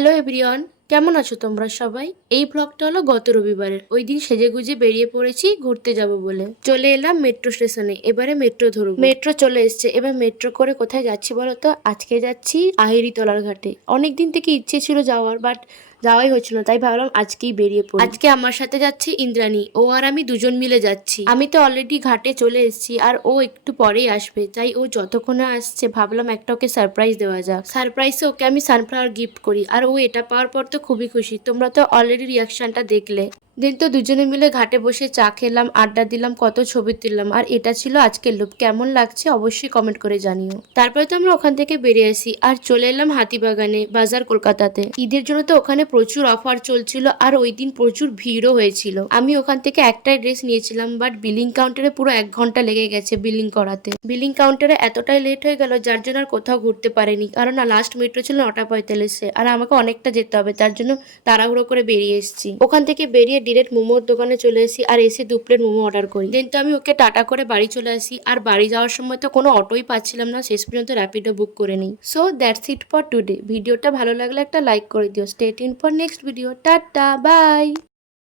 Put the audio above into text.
Hello everyone, কেমন আছো তোমরা সবাই? এই ব্লগটা হলো গত রবিবারের। ওই দিন সেজেগুজে বেরিয়ে পড়েছি ঘুরতে যাব বলে। চলে এলাম মেট্রো স্টেশনে। এবারে মেট্রো ধরবো। মেট্রো চলে এসছে। এবার মেট্রো করে কোথায় যাচ্ছি বলো তো? আজকে যাচ্ছি আহিরি তলার ঘাটে। অনেকদিন থেকে ইচ্ছে ছিল যাওয়ার, বাট যাওয়াই হচ্ছিল না, তাই ভাবলাম আজকেই বেরিয়ে পড়ি। আজকে আমার সাথে যাচ্ছে ইন্দ্রাণী, ও আর আমি দুজন মিলে যাচ্ছি। আমি তো অলরেডি ঘাটে চলে এসেছি, আর ও একটু পরেই আসবে, তাই ও যতক্ষণে আসছে ভাবলাম একটা ওকে সারপ্রাইজ দেওয়া যাক। সারপ্রাইজে ওকে আমি সানফ্লাওয়ার গিফট করি, আর ও এটা পাওয়ার পর তো খুবই খুশি। তোমরা তো অলরেডি রিয়াকশনটা দেখলে। দিন তো দুজনে মিলে ঘাটে বসে চা খেলাম, আড্ডা দিলাম, কত ছবি তুললাম, আর এটা ছিল আজকের লুক। কেমন লাগছে অবশ্যই কমেন্ট করে জানিও। তারপরে তো আমরা ওখান থেকে বেরিয়ে আসি আর চলে এলাম হাতিবাগানে বাজার কলকাতাতে। ঈদের জন্য তো ওখানে প্রচুর অফার চলছিল, আর ওই দিন প্রচুর ভিড়ও হয়েছিল। আমি ওখান থেকে একটাই ড্রেস নিয়েছিলাম, বাট বিলিং কাউন্টারে পুরো 1 ঘন্টা লেগে গেছে বিলিং করাতে। বিলিং কাউন্টারে এতটাই লেট হয়ে গেল, যার জন্য আর কোথাও ঘুরতে পারিনি, কারণ লাস্ট মেট্রো ছিল 9:45, আর আমাকে অনেকটা যেতে হবে, তার জন্য তাড়াহুড়ো করে বেরিয়ে এসেছি। ওখান থেকে বেরিয়ে ডিরেক্ট মোমোর দোকানে চলে এসেছি, আর এসে 2 প্লেট মোমো অর্ডার করি। দেন তো আমি ওকে টাটা করে বাড়ি চলে আসি, আর বাড়ি যাওয়ার সময় তো কোনো অটোই পাচ্ছিলাম না, শেষ পর্যন্ত র্যাপিডো বুক করে নিই। So that's it for today. ভিডিওটা ভালো লাগলে একটা লাইক করে দিও। Stay tuned for next video. Tata, by.